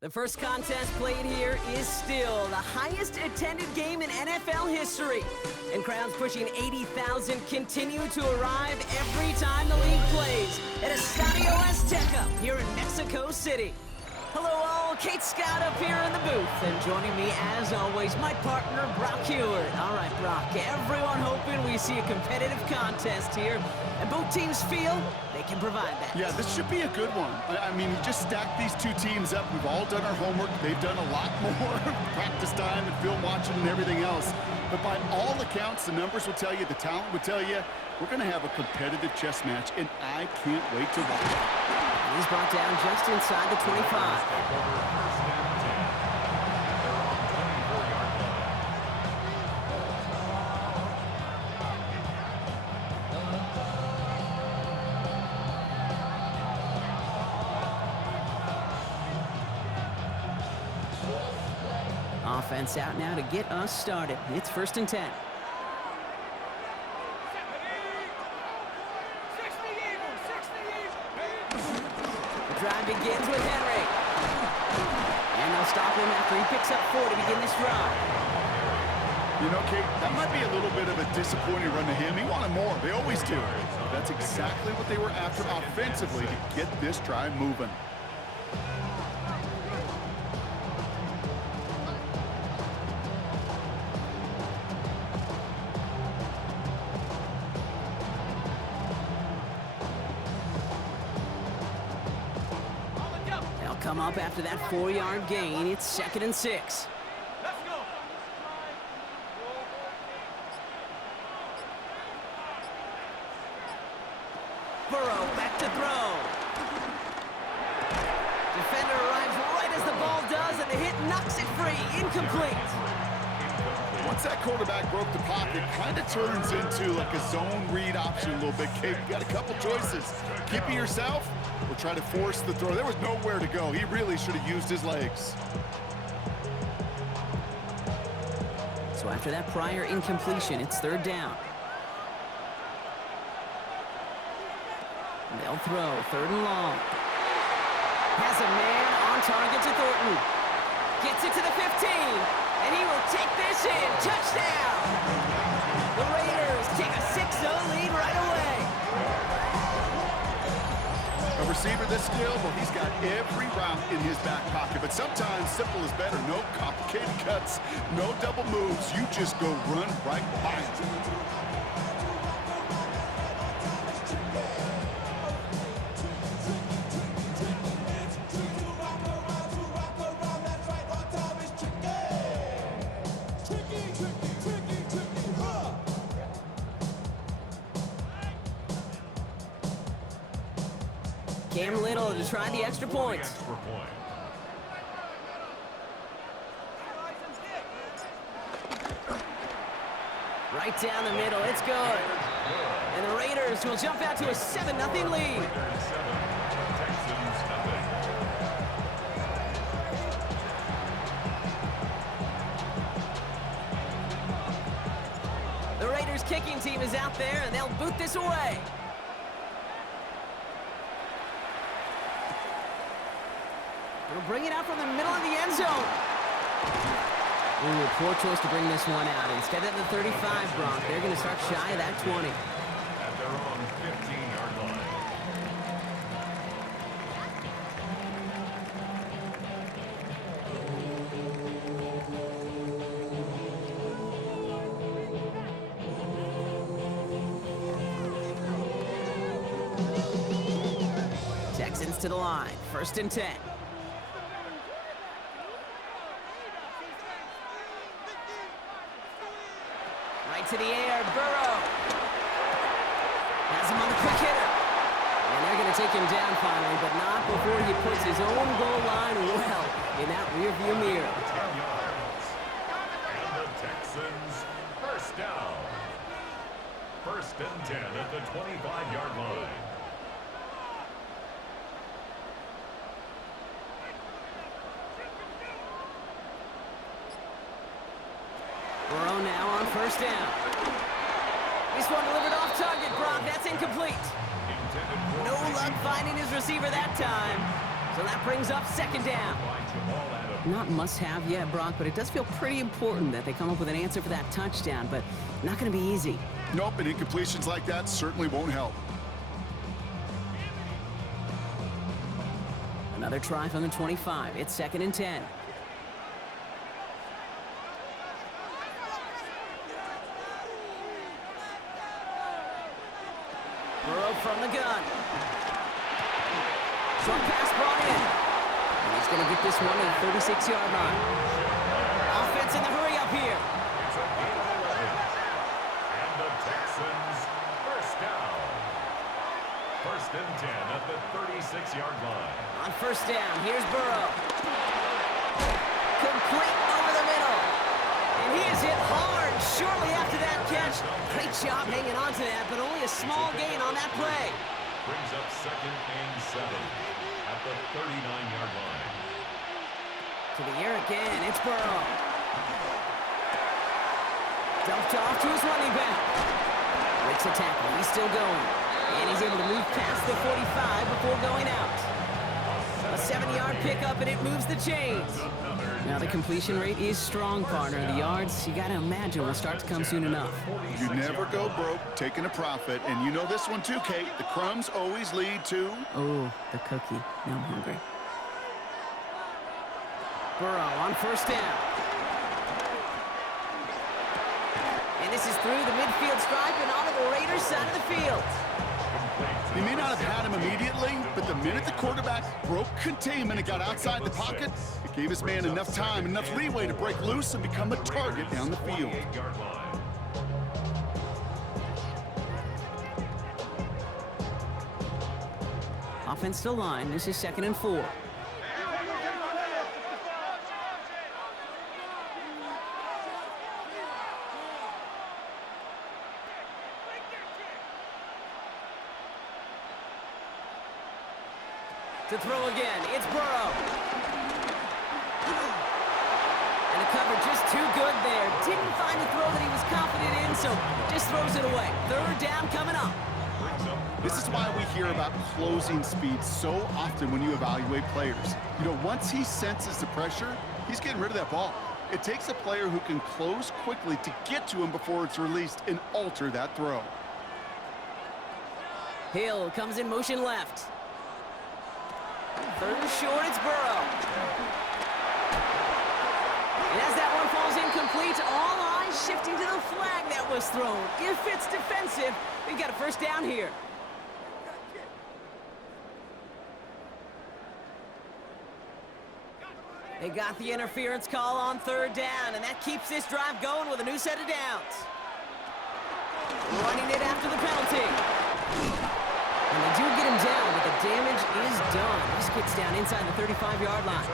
The first contest played here is still the highest attended game in NFL history. And crowds pushing 80,000 continue to arrive every time the league plays at Estadio Azteca here in Mexico City. Hello all, Kate Scott up here in the booth, and joining me as always, my partner Brock Heward. All right, Brock, everyone hoping we see a competitive contest here, and both teams feel they can provide that. Yeah, this should be a good one. I mean, you just stack these two teams up. We've all done our homework. They've done a lot more practice time and film watching and everything else. But by all accounts, the numbers will tell you, the talent will tell you, we're going to have a competitive chess match, and I can't wait to watch it. He's brought down just inside the 25. Offense out now to get us started. It's 1st and 10. Drive begins with Henry. And they'll stop him after he picks up 4 to begin this drive. You know, Kate, that might be a little bit of a disappointing run to him. He wanted more. They always do. That's exactly what they were after offensively to get this drive moving. Come up after that 4-yard gain. It's 2nd and 6. Let's go. Burrow back to throw. Defender arrives right as the ball does, and the hit knocks it free. Incomplete. Once that quarterback broke the pocket, kind of turns into like a zone read option a little bit. Kate, you got a couple choices. Keep it yourself or try to force the throw. There was nowhere to go. He really should have used his legs. So after that prior incompletion, it's 3rd down. They'll throw 3rd and long. Has a man on target to Thornton. Gets it to the 15, and he will take this in. Touchdown! The Raiders take a 6-0 lead right away. A receiver this skilled, well, he's got every route in his back pocket. But sometimes simple is better. No complicated cuts, no double moves. You just go run right by him. Cam Little to try the extra point. Right down the middle, it's good. And the Raiders will jump out to a 7-0 lead. The Raiders kicking team is out there, and they'll boot this away. They'll bring it out from the middle of the end zone. Ooh, poor choice to bring this one out. Instead of the 35, Brock, they're going to start shy of that 20. At their own 15-yard line. Texans to the line. 1st and 10. Right to the air, Burrow. Has him on the quick hitter. And they're going to take him down finally, but not before he puts his own goal line well in that rearview mirror. 10 yards. And the Texans, 1st down. 1st and 10 at the 25-yard line. Burrow now on 1st down. This one delivered off target, Brock. That's incomplete. No luck finding his receiver that time. So that brings up second down. Not must-have yet, Brock, but it does feel pretty important that they come up with an answer for that touchdown, but not going to be easy. Nope, and incompletions like that certainly won't help. Another try from the 25. It's 2nd and 10. Burrow from the gun. Short pass brought in. And he's going to get this one to the 36-yard line. Offense in the hurry up here. It's a gain of 11. And the Texans first down. 1st and 10 at the 36-yard line. On first down, here's Burrow. Complete over the middle. And he is hit hard shortly after that catch. Great job hanging on to that, but only a small gain on that play. Brings up 2nd and 7 at the 39-yard line. To the air again, it's Burrow. Dumped off to his running back. Breaks a tackle, he's still going. And he's able to move past the 45 before going out. A 7-yard pickup, and it moves the chains. Now the completion rate is strong, partner. The yards, you got to imagine, will start to come soon enough. You never go broke taking a profit, and you know this one too, Kate. The crumbs always lead to... Oh, the cookie. Now I'm hungry. Burrow on first down. And this is through the midfield stripe and onto the Raiders' side of the field. He may not have had him immediately, but the minute the quarterback broke containment and got outside the pocket, it gave his man enough time, enough leeway to break loose and become a target down the field. Offensive line, this is 2nd and 4. To throw again, it's Burrow. And the cover just too good there. Didn't find the throw that he was confident in, so just throws it away. 3rd down coming up. This is why we hear about closing speed so often when you evaluate players. You know, once he senses the pressure, he's getting rid of that ball. It takes a player who can close quickly to get to him before it's released and alter that throw. Hill comes in motion left. 3rd and short, it's Burrow. And as that one falls incomplete, all eyes shifting to the flag that was thrown. If it's defensive, we've got a first down here. They got the interference call on 3rd down, and that keeps this drive going with a new set of downs. Running it after the penalty. And they do get him down, but the damage is done. This gets down inside the 35-yard line.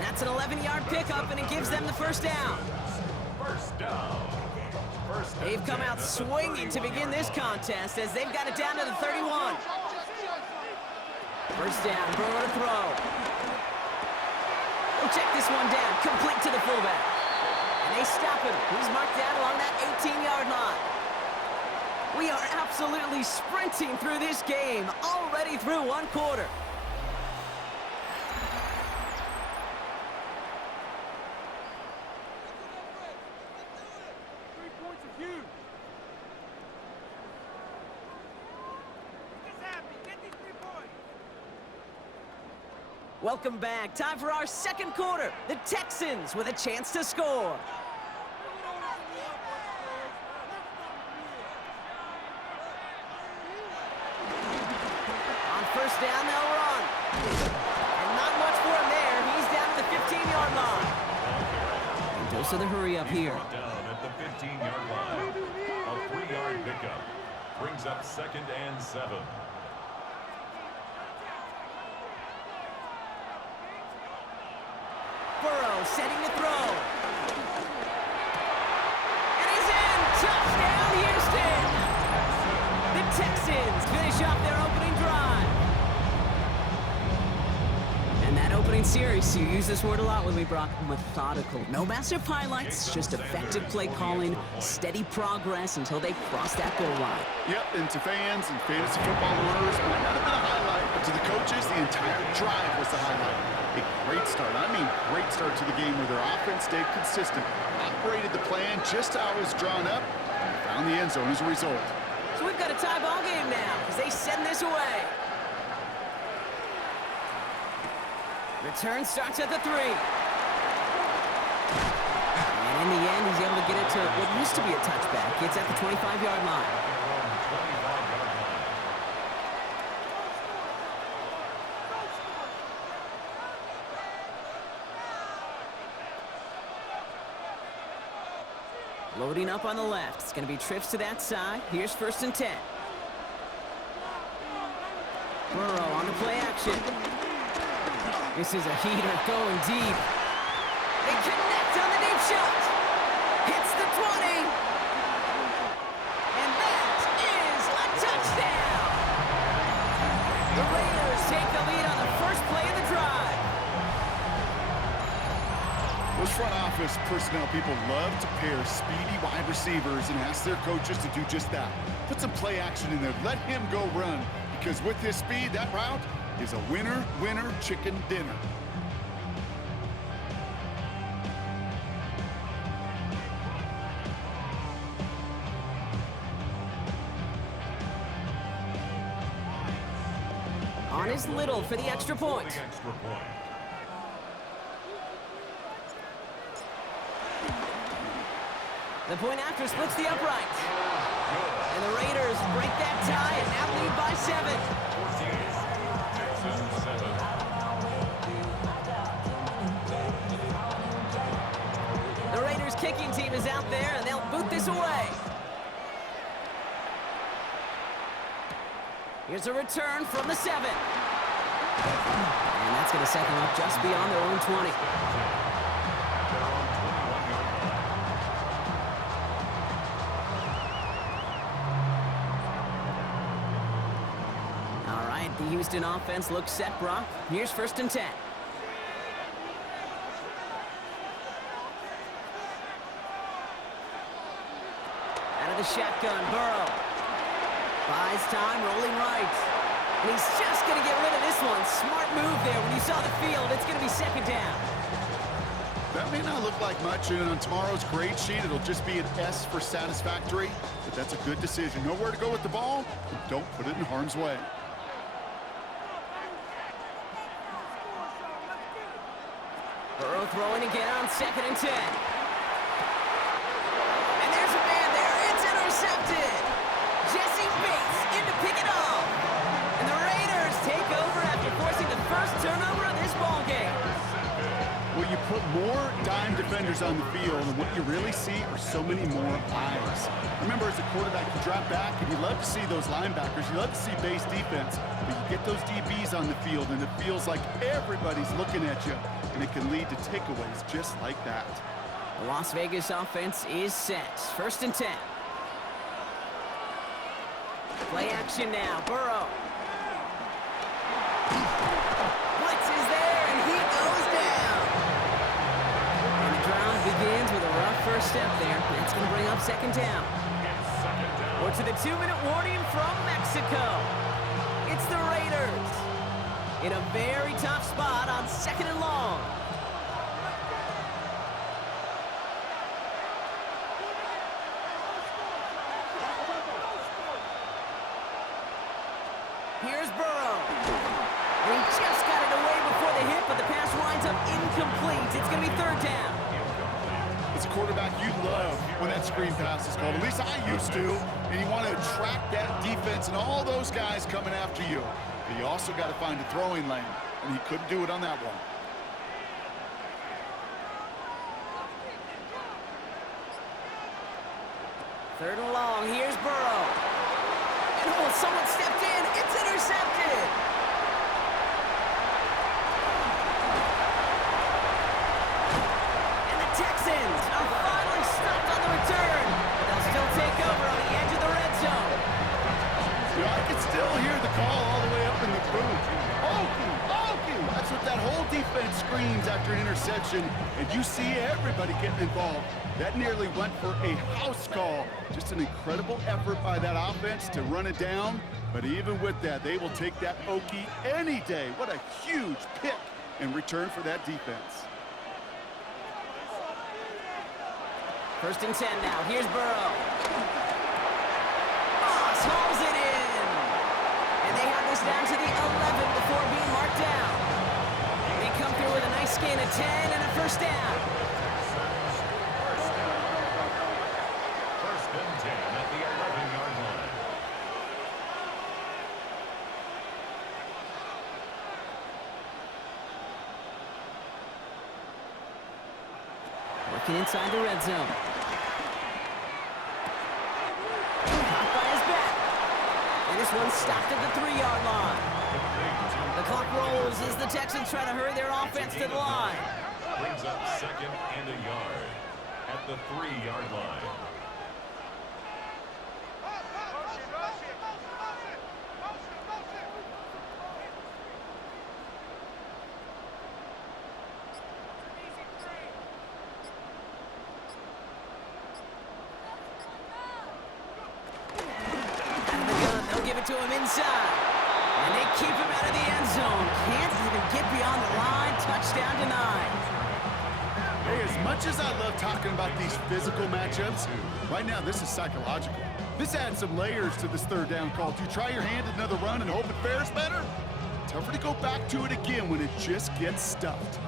That's an 11-yard pickup, and it gives them the first down. First down. They've come out swinging to begin this contest as they've got it down to the 31. First down, Burrow to throw. We'll check this one down, complete to the fullback. And they stop him. He's marked down along that 18-yard line. We are absolutely sprinting through this game, already through one quarter. Welcome back. Time for our second quarter. The Texans with a chance to score. On first down, they'll run. And not much for him there. He's down to the 15-yard line. And goes to the hurry up here. Down at the 15-yard line. A 3-yard pickup. Brings up 2nd and 7. Burrow setting to throw. And he's in! Touchdown, Houston! The Texans finish off their opening drive. And that opening series, you use this word a lot with me, Brock, methodical. No massive highlights, just effective play calling, steady progress until they cross that goal line. Yep, and to fans and fantasy football owners, might not have been a highlight, but to the coach coaches, the entire drive was the highlight. A great start, I mean great start to the game where their offense stayed consistent, operated the plan just how it was drawn up, and found the end zone as a result. So we've got a tie ball game now as they send this away. Return starts at the 3. And in the end, he's able to get it to what used to be a touchback. It's at the 25-yard line. Loading up on the left. It's going to be trips to that side. Here's 1st and 10. Burrow on the play action. This is a heater going deep. They connect on the deep shot. Hits the 20. And that is a touchdown. The Raiders take the lead on the first play of the drive. Those front office personnel people love to pair speedy wide receivers and ask their coaches to do just that. Put some play action in there. Let him go run. Because with his speed, that route is a winner, winner, chicken dinner. On is Little for the extra point. The point after splits the upright. And the Raiders break that tie and now lead by 7. The Raiders kicking team is out there and they'll boot this away. Here's a return from the 7. And that's going to set them up just beyond their own 20. The Houston offense looks set, Brock. Here's 1st and 10. Out of the shotgun, Burrow. Buys time, rolling right. And he's just going to get rid of this one. Smart move there when you saw the field. It's going to be 2nd down. That may not look like much, and on tomorrow's grade sheet, it'll just be an S for satisfactory, but that's a good decision. Know where to go with the ball, and don't put it in harm's way. Burrow throwing again on 2nd and 10. And there's a man there. It's intercepted. Jesse Bates in to pick it off. And the Raiders take over after forcing the first turnover of this ball game. Well, you put more dime defenders on the field, and what you really see are so many more eyes. Remember, as a quarterback, you drop back, and you love to see those linebackers. You love to see base defense. But you get those DBs on the field, and it feels like everybody's looking at you. And it can lead to takeaways just like that. The Las Vegas offense is set. 1st and 10. Play action now. Burrow. Blitz is there, and he goes down. And the drive begins with a rough first step there. That's going to bring up 2nd down. Or to the 2-minute warning from Mexico. It's the Raiders in a very tough spot on 2nd and long. Here's Burrow. And he just got it away before the hit, but the pass winds up incomplete. It's going to be 3rd down. As a quarterback, you love when that screen pass is called. At least I used to. And you want to attract that defense and all those guys coming after you. But you also got to find a throwing lane, and he couldn't do it on that one. Third and long. Here's Burrow. And oh, someone stepped in. It's intercepted. And the Texans are finally stopped on the return. But they'll still take over on the edge of the red zone. You know, I can still hear the call all the way up in the booth. Okie, Okie! That's what that whole defense screams after after interception, and you see everybody getting involved. That nearly went for a house call. Just an incredible effort by that offense to run it down. But even with that, they will take that Okie any day. What a huge pick in return for that defense. 1st and 10 now. Here's Burrow. Moss hauls it in. And they have this down to the 11 before being marked down. They come through with a nice gain of 10 and a 1st down. First and 10 at the 11-yard line. Working inside the red zone. Caught by his back. And this one's stopped at the 3-yard line. The clock rolls as the Texans try to hurry their offense to the line. Brings up 2nd and a yard at the 3-yard line. To him inside, and they keep him out of the end zone. Can't even get beyond the line. Touchdown denied. Hey, as much as I love talking about these physical matchups, right now this is psychological. This adds some layers to this 3rd down call. Do you try your hand at another run and hope it fares better? Tougher to go back to it again when it just gets stuffed.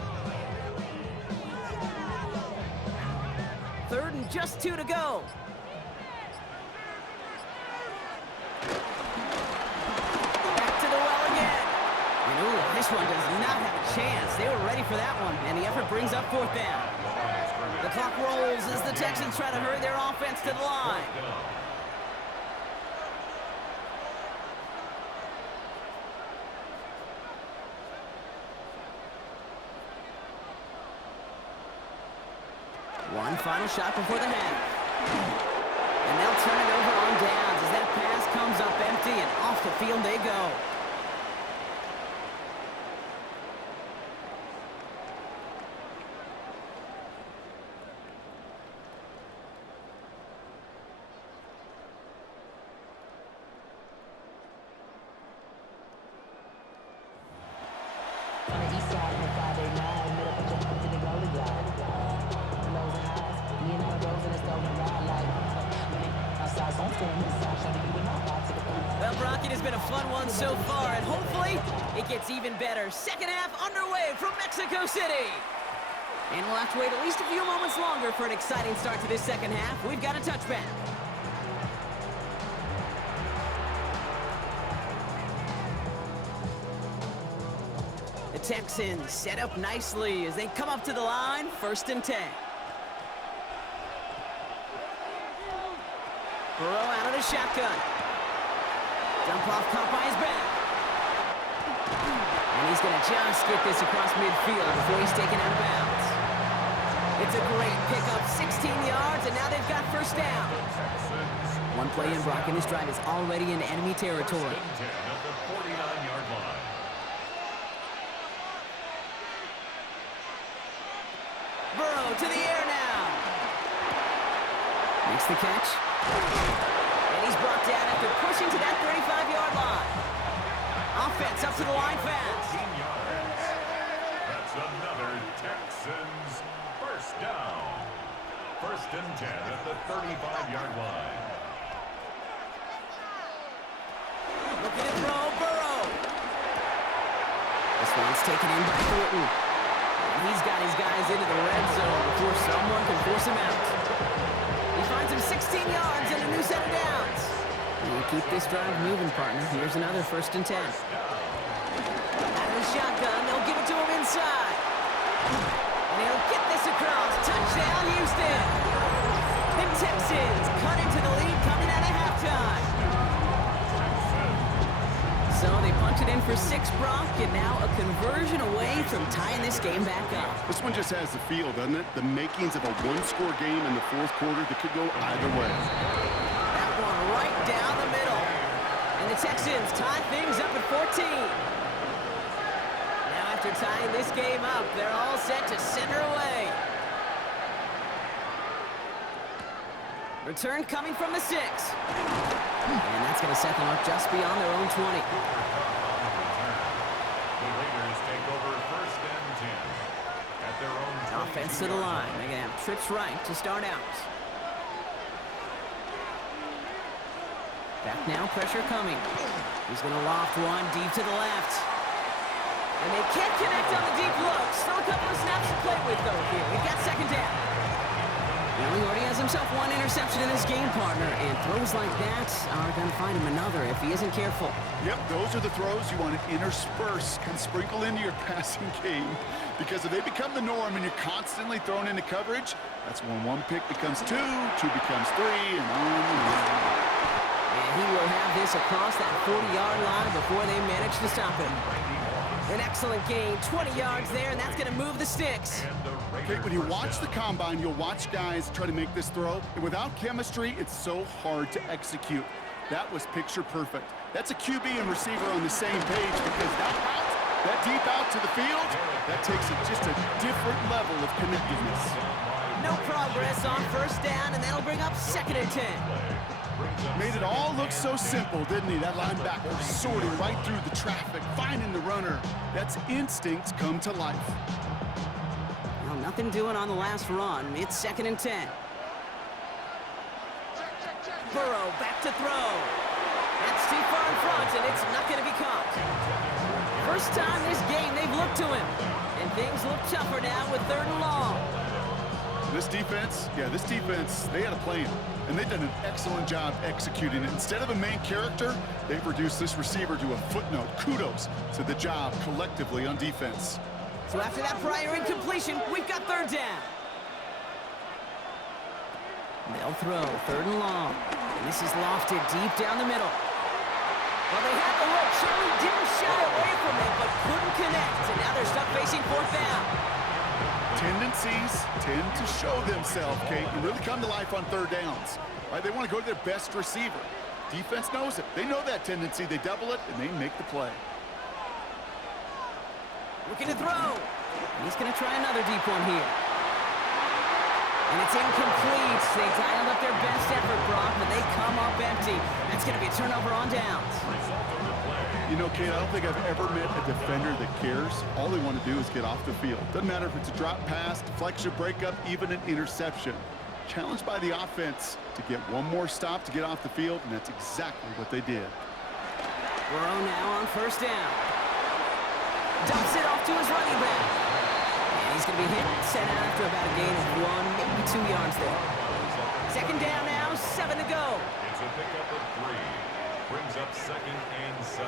3rd and just 2 to go. This one does not have a chance. They were ready for that one, and the effort brings up 4th down. The clock rolls as the Texans try to hurry their offense to the line. One final shot before the half. And they'll turn it over on downs as that pass comes up empty, and off the field they go. Well, Brock, it has been a fun one so far, and hopefully it gets even better. 2nd half underway from Mexico City. And we'll have to wait at least a few moments longer for an exciting start to this 2nd half. We've got a touchback. The Texans set up nicely as they come up to the line. 1st and 10. Burrow out of the shotgun. Dump off caught by his back. And he's going to just get this across midfield before he's taken out of bounds. It's a great pickup, 16 yards, and now they've got 1st down. One play in, Brock, and this drive is already in enemy territory. At the 49-yard line. Burrow to the air now. Makes the catch. And he's brought down after pushing to that 35-yard line. Offense up to the line fast. 15 yards. That's another Texans 1st down. 1st and 10 at the 35-yard line. Looking to throw, Burrow. This one's taken in by Thornton. And he's got his guys into the red zone before someone can force him out. He finds him 16 yards and a new set of downs. We'll keep this drive moving, partner. Here's another 1st and 10. Out of the shotgun, they'll give it to him inside. And he'll get this across. Touchdown, Houston. The Texans cut into the lead coming out of halftime. So they punch it in for 6, Brock, and now a conversion away from tying this game back up. This one just has the feel, doesn't it? The makings of a one-score game in the 4th quarter that could go either way. That one right down the middle. And the Texans tie things up at 14. Now After tying this game up, they're all set to send her away. Return coming from the 6. And that's going to set them up just beyond their own 20. The Raiders take over 1st and 10 at their own 22. Offense to the line. They're going to have trips right to start out. Back now, pressure coming. He's going to loft one deep to the left. And they can't connect on the deep look. Still a couple of snaps to play with, though, here. We've got 2nd down. Well, he already has himself 1 interception in his game, partner, and throws like that are going to find him another if he isn't careful. Yep, those are the throws you want to intersperse, kind of sprinkle into your passing game, because if they become the norm and you're constantly thrown into coverage, that's when 1 pick becomes 2, 2 becomes 3, and on and on. And he will have this across that 40-yard line before they manage to stop him. An excellent gain, 20 yards there, and that's going to move the sticks. Okay, when you watch the combine, you'll watch guys try to make this throw, and without chemistry, it's so hard to execute. That was picture perfect. That's a QB and receiver on the same page, because that deep out to the field, that takes just a different level of connectedness. No progress on 1st down, and that'll bring up 2nd and 10. Made it all look so simple, didn't he? That linebacker sorting right through the traffic, finding the runner. That's instincts come to life. Well, nothing doing on the last run. It's 2nd and 10. Burrow back to throw. That's too far in front, and it's not going to be caught. First time this game they've looked to him. And things look tougher now with 3rd and long. This defense, they had a plan. And they've done an excellent job executing it. Instead of a main character, they've reduced this receiver to a footnote. Kudos to the job collectively on defense. So after that prior incompletion, we've got 3rd down. They'll throw 3rd and long. And this is lofted deep down the middle. Well, they had the look. Shirley didn't shy away from it, but couldn't connect. And now they're stuck facing 4th down. Tendencies tend to show themselves, Kate, and really come to life on 3rd downs. Right? They want to go to their best receiver. Defense knows it. They know that tendency. They double it, and they make the play. Looking to throw. And he's going to try another deep one here. And it's incomplete. They dialed up their best effort, Brock, but they come up empty. That's going to be a turnover on downs. You know, Kate, I don't think I've ever met a defender that cares. All they want to do is get off the field. Doesn't matter if it's a drop pass, deflection, breakup, even an interception. Challenged by the offense to get one more stop to get off the field, and that's exactly what they did. Burrow now on 1st down. Dumps it off to his running back. And he's going to be hit and sent out after about a gain of 1, maybe 2 yards there. 2nd down now, 7 to go. It's a pickup of 3. Brings up 2nd and 7.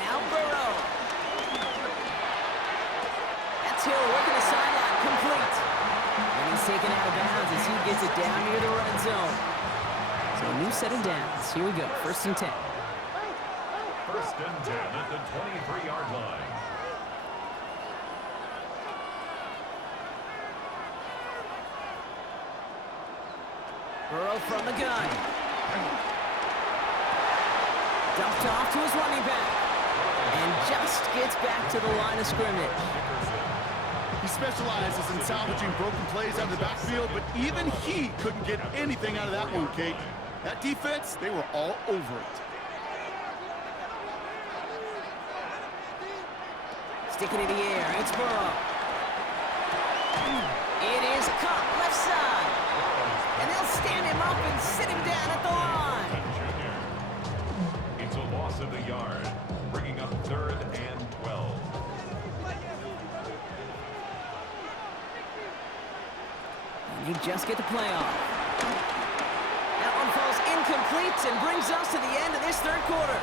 Now Burrow. That's Hill working the sideline, complete. And he's taken out of bounds as he gets it down near the red zone. So a new set of downs. Here we go, 1st and 10. 1st and 10 at the 23-yard line. Burrow from the gun. Dumped off to his running back. And just gets back to the line of scrimmage. He specializes in salvaging broken plays out of the backfield, but even he couldn't get anything out of that one, Kate. That defense, they were all over it. Sticking in the air, it's Burrow. It is caught left side. And they'll stand him up and sit him down at the line. It's a loss of a yard, bringing up 3rd and 12. And they just get the play off. That one falls incomplete and brings us to the end of this 3rd quarter.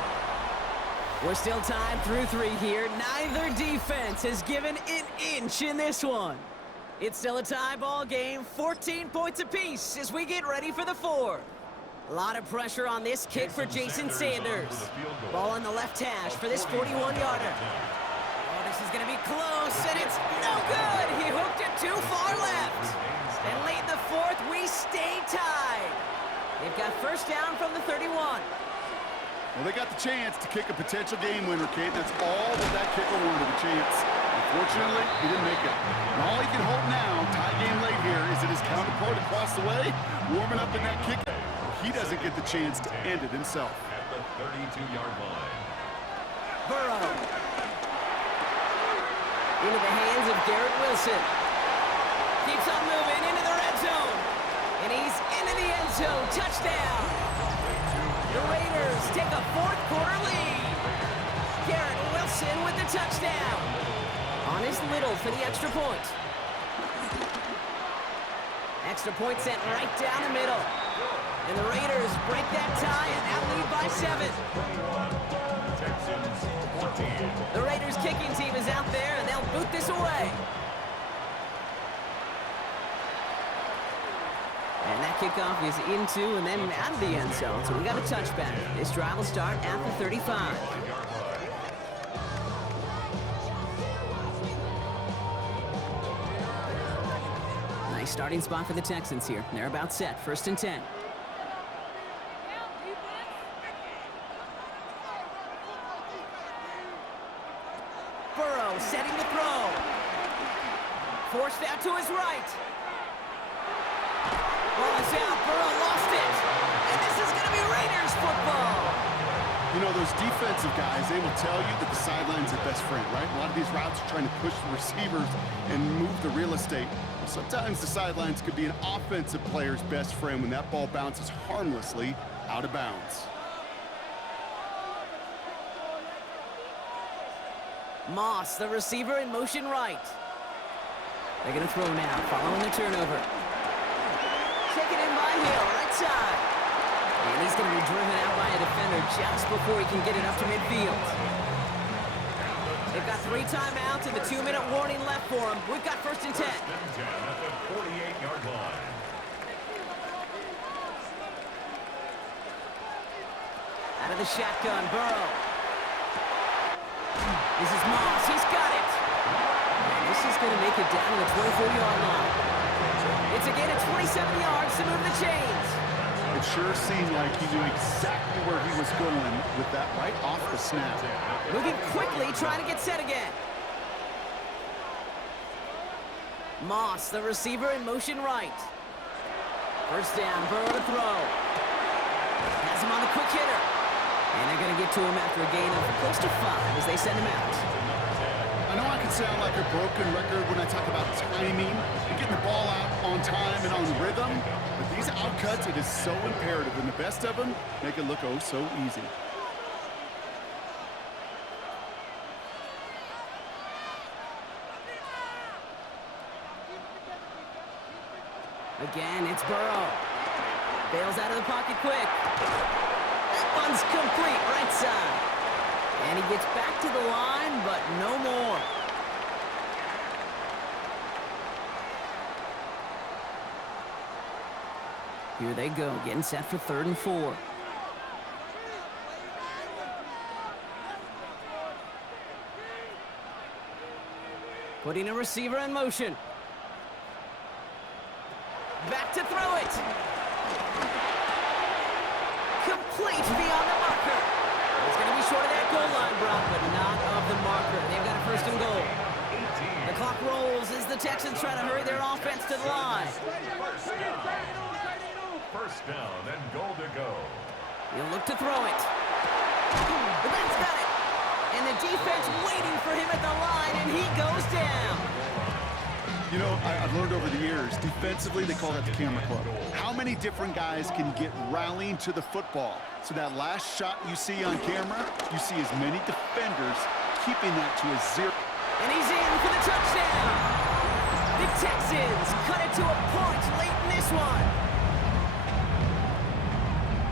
We're still tied through 3 here. Neither defense has given an inch in this one. It's still a tie ball game, 14 points apiece as we get ready for the 4th. A lot of pressure on this kick for Jason Sanders. Ball on the left hash for this 41-yarder. Oh, this This is going to be close, and it's no good. He hooked it too far left. And late in the fourth, we stay tied. They've got first down from the 31. Well, they got the chance to kick a potential game winner, Kate. That's all that kicker wanted, a chance. Unfortunately, he didn't make it. And all he can hope now, tie game late here, is that his counterpart across the way, warming up in that kick. He doesn't get the chance to end it himself. At the 32-yard line. Burrow. Into the hands of Garrett Wilson. Keeps on moving into the red zone. And he's into the end zone. Touchdown. The Raiders take a fourth-quarter lead. Garrett Wilson with the touchdown. On his Little for the extra point. Extra point sent right down the middle. And the Raiders break that tie and now lead by 7. 21, Texans 14. The Raiders kicking team is out there and they'll boot this away. And that kickoff is into and then out of the end zone. So we got a touchback. This drive will start at the 35. Nice starting spot for the Texans here. They're about set. First and 10. Burrow setting the throw. Forced out to his right. Ball is out. Burrow lost it. And this is going to be Raiders football. You know, those defensive guys, they will tell you that the sideline's their best friend, right? A lot of these routes are trying to push the receivers and move the real estate. Sometimes the sidelines could be an offensive player's best friend when that ball bounces harmlessly out of bounds. Moss, the receiver, in motion right. They're going to throw now, following the turnover. Taken in by Hill, right side. And he's going to be driven out by a defender just before he can get it up to midfield. They've got 3 timeouts and the 2-minute warning left for them. We've got first and 10. First and 10 at the 48-yard line. Out of the shotgun, Burrow. This is Moss. He's got it. And this is going to make it down to the 24-yard line. It's a gain of 27 yards to move the chains. It sure seemed like he knew exactly where he was going with that right off the snap. Moving quickly, trying to get set again. Moss, the receiver, in motion right. First down, Burrow to throw. Has him on the quick hitter. And they're going to get to him after a gain of close to 5 as they send him out. I know I can sound like a broken record when I talk about timing and getting the ball out on time and on rhythm, but these outcuts, it is so imperative, and the best of them make it look oh so easy. Again, it's Burrow. Bails out of the pocket quick. That one's complete, right side. And he gets back to the line, but no more. Here they go, getting set for 3rd and 4. Putting a receiver in motion. Back to throw it. Complete beyond the marker. It's going to be short of that goal line, Brock, but not of the marker. They've got a 1st and goal. The clock rolls as the Texans try to hurry their offense to the line. First down and goal to go. He'll look to throw it. The man's got it. And the defense waiting for him at the line, and he goes down. You know, I've learned over the years, defensively, they call that the camera club. How many different guys can get rallying to the football? So that last shot you see on camera, you see as many defenders keeping that to a 0. And he's in for the touchdown. The Texans cut it to a point late in this one.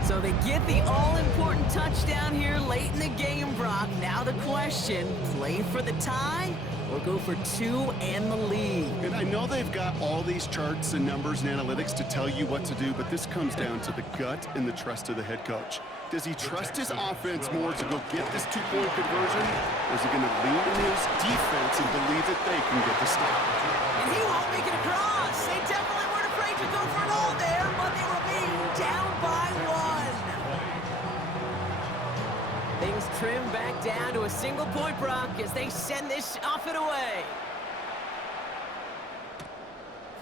So they get the all-important touchdown here late in the game, Brock. Now the question, play for the tie or go for 2 and the lead? And I know they've got all these charts and numbers and analytics to tell you what to do, but this comes down to the gut and the trust of the head coach. Does he trust his offense more to go get this two-point conversion? Or is he going to lean on his defense and believe that they can get the stop? And he won't make it across. They definitely weren't afraid to go for it all there, but they remain down by one. Things trim back down to a single point, Brock, as they send this off and away.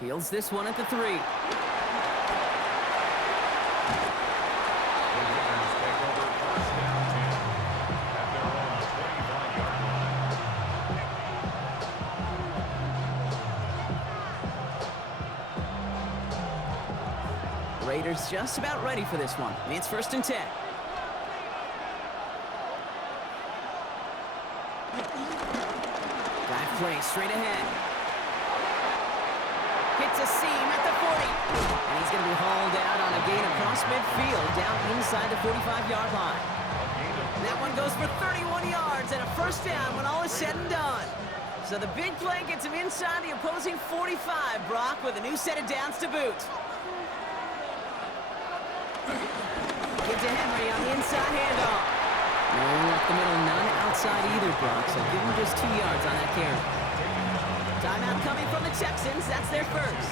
Fields this one at the 3. Raiders just about ready for this one. It's 1st and 10. Dive play straight ahead. Hits a seam at the 40. And he's going to be hauled out on a gain across midfield down inside the 45-yard line. That one goes for 31 yards and a 1st down when all is said and done. So the big play gets him inside the opposing 45, Brock, with a new set of downs to boot. Give to Henry on the inside handoff. No up the middle, none outside either, Brock, so give him just 2 yards on that carry. Timeout coming from the Texans. That's their first.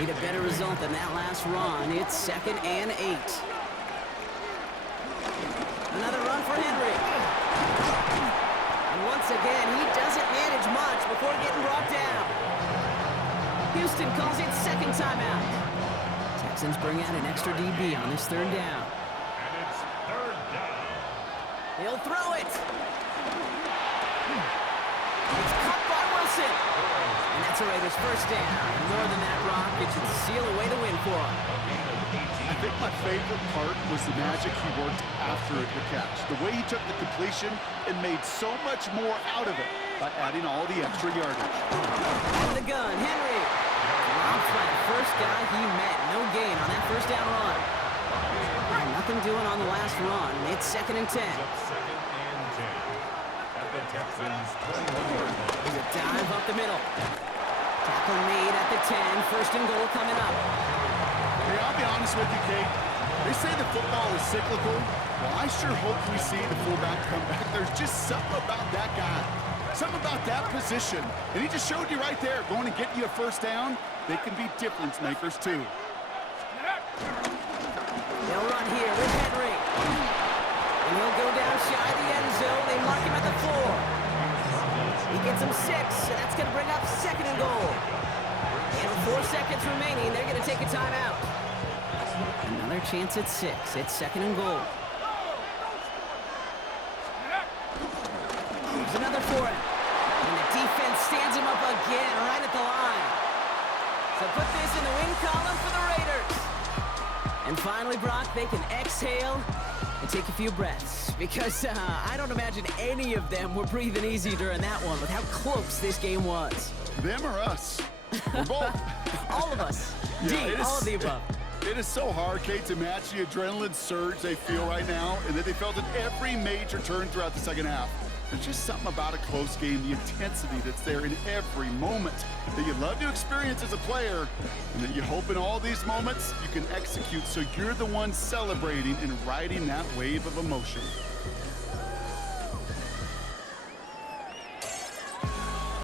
Need a better result than that last run. It's 2nd and 8. Another run for Henry. And once again, he doesn't manage much before getting brought down. Houston calls it 2nd timeout. Texans bring out an extra DB on this 3rd down. And it's 3rd down. He'll throw it. It's caught by Wilson. And that's a Raiders 1st down. And more than that, Brock, it should seal away the win for him. I think my favorite part was the magic he worked after the catch. The way he took the completion and made so much more out of it by adding all the extra yardage. Out of the gun, Henry. Robbed by the first guy he met. No gain on that 1st down run. And nothing doing on the last run. It's 2nd and 10. 2nd and 10. At the Texans' 21-yard line. Here's a dive up the middle. Tackle made at the 10. 1st and goal coming up. Hey, I'll be honest with you, Kate. They say the football is cyclical. Well, I sure hope we see the fullback come back. There's just something about that guy. Something about that position. And he just showed you right there, going to get you a 1st down. They can be difference makers, too. They'll run here with Henry. And he'll go down shy of the end zone. They mark him at the 4. He gets him 6, and that's going to bring up 2nd and goal. And with 4 seconds remaining, they're going to take a timeout. Another chance at 6. It's 2nd and goal. There's another for him. And the defense stands him up again right at the line. So put this in the win column for the Raiders. And finally, Brock, they can exhale and take a few breaths. Because I don't imagine any of them were breathing easy during that one with how close this game was. Them or us? We're both. All of us. Yeah, all of the above. It is so hard, Kate, to match the adrenaline surge they feel right now and that they felt at every major turn throughout the 2nd half. There's just something about a close game, the intensity that's there in every moment that you love to experience as a player, and that you hope in all these moments you can execute so you're the one celebrating and riding that wave of emotion.